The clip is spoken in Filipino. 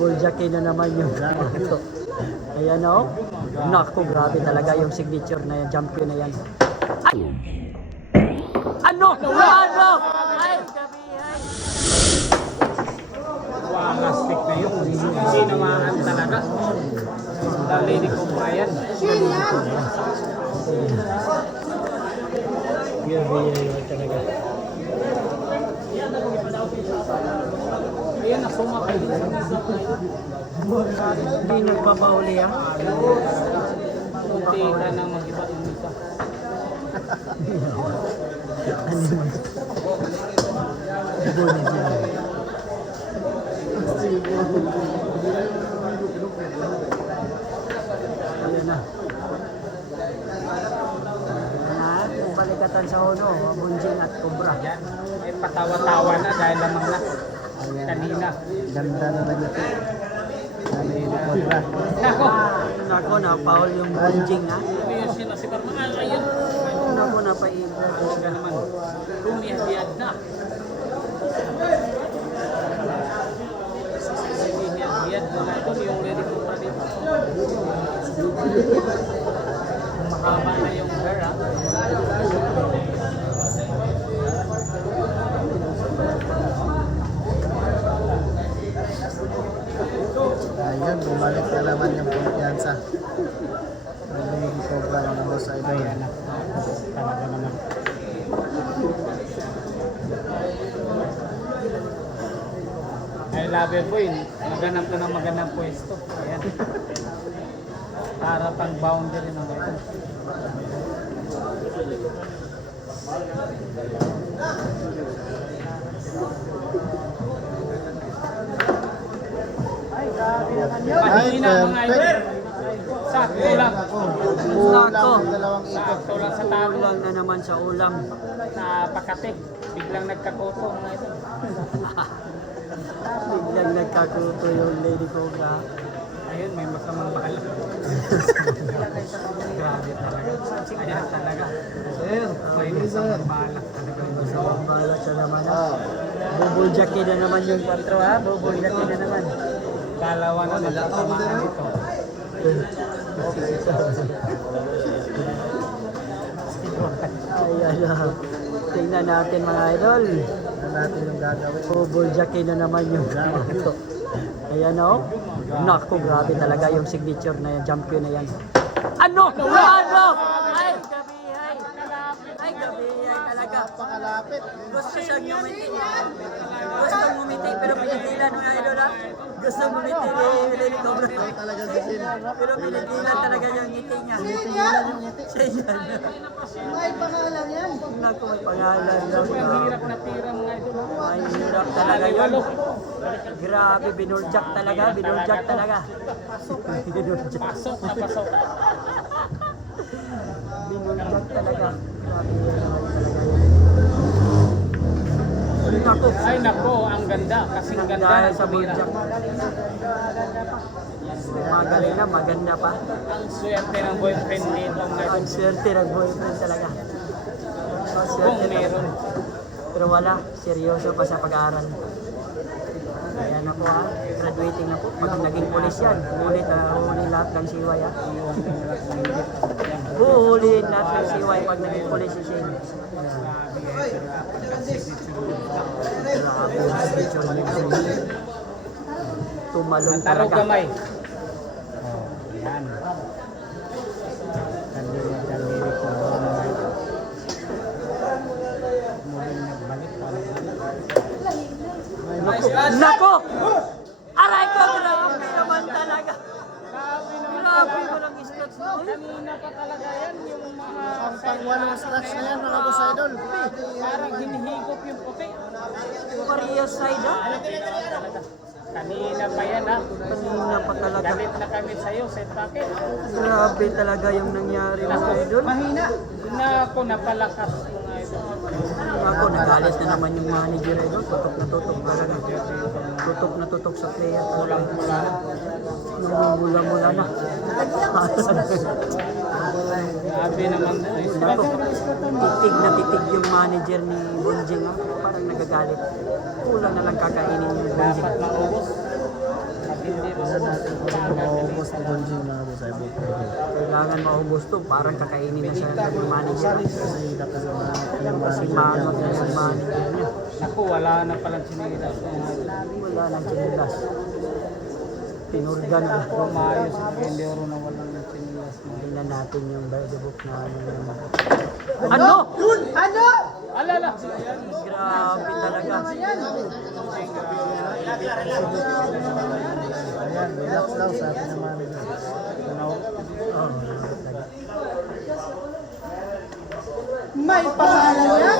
Bubble Jackie na naman yung ito. Ayan o. Naku, grabe talaga yung signature na yan. Champion na yan. Ay! Ano? Ano? Ay, gabi, ay. Plastic na yun. Hindi naman talaga. Dali ko pa yan. Gabi, ay talaga. Ayan, nasumakay. Hindi nagpapauli ah. Kunti ka nang mag-iba yung isa. Ano mo ito? Bonus yan. Ayan na. Yung balikatan sa uno, Bunjing at Cobra. Yan. May patawa-tawa na dahil lamang na. Kanina. Ganda naman ito. Kanina. Nako! Nako, na-foul yung Bunjing ha. Ano yung sinasibar mga ayun? Nako, napaiba. Ka naman. Rumiyad na. Rumiyad na ito yung ready ko pa dito. Mahaba na yung hair ha. Ayan, bumalik na naman yung kumpiyansa. Naging sobrang ang boss ay Ayan na. Talaga naman. Ay, labi boy. Maganap na ng maganap pwesto. Ayan. Para pang boundary na ito. Mahina mga idol. Sakto lang. kulang ang dalawang ito. Sakto lang sa talo. Kulang na naman sa ulam. Napakatik. Biglang nagkakoto mga ito. Biglang nagkakuto yung Lady Cobra. Ayun, may masamang bahala. Grabe talaga. Ayan talaga. Sir, May masamang bahala talaga. Masawang bala siya naman ha. Bubble Jackie na naman yung 4 ha. Bubble Jackie na naman. Dalawa na nagtatamaan ito. Ayan na. Tingnan natin mga idol. tingnan natin yung gagawin. Bubble Jackie na naman yung ito. Ayan o. Naku, grabe talaga yung signature na yan. Champion na yan. Ano? Ano? Ay, gabi, ay. Ay, gabi, ay talaga. Napakalapit. Gusto siyang ngumiti. Gusto ngumiti pero pinigilan mga idol ha. Gusto ngumiti ni Lady Cobra. Talaga si Sin. Pero pinigilan talaga yung ngiti niya. Tinigilan yung ngiti. Siya yan. May pangalan yan. Naku, may pangalan lang. Ang hirap na tira mga idol. Ay, hirap talaga yun. Grabe, binuljak talaga. Binuljak talaga. Binuljak. Pasok na pasok. Binuljak talaga. Grabe naman talaga yun. Naku. Ay nako, ang ganda. Kasing ganda Dahil ng sa tumira. buljak. Magaling na, maganda pa. Ang swerte ng boyfriend dito mga idol. Ang swerte ng boyfriend talaga. Ang Kung swerte meron. Pero wala, seryoso pa sa pag-aaral. Ayan na po ha, graduating na po. Pag naging pulis yan, ulit huli lahat ng siway ha. Huhulihin lahat ng siway pag naging pulis si Shane. Grabe yung signature ni Shane. Tumalon Tarog talaga. gamay. Oh, yan. Kandili ko. Muling nagbalik. Nako! Aray ko, grabe naman talaga. Grabe mo lang slots mo. Kanina pa talaga yan yung mga Ang pangwalong slots na yan mga boss idol. parang hinihigop yung puti. Parehas side ha. Kanina pa yan ha. Kanina pa talaga. Galit na kami sa'yo, set packet. Grabe talaga yung nangyari mga idol. Na ako napalakas mga idol. Ako, nagalit na naman yung manager idol. Tutok na tutok talaga. Tutok na tutok sa player. Mula na. Mula na. Grabe naman na. Nako, titig na titig yung manager ni Bunjing ha. Parang nagagalit. Kulang na lang kakainin yung Bunjing. Dapat maubos. Tingnan natin kung ano maubos ni Donjing mga boss ay buko. Kailangan maubos to, parang kakainin na siya ng manager. Kasi nakasamahan yung Kasi manager mangot niya. na yung manager niya. Naku, wala na palang sinilas. Wala nang sinilas. Tinurga na. Pumayos sa Gendero na walang sinilas. Tingnan natin yung by the book na ano yung... Ano? Ano? Alala! Grabe talaga. Ayan, relax lang sa atin ng manager. Oh, May pangalan yan?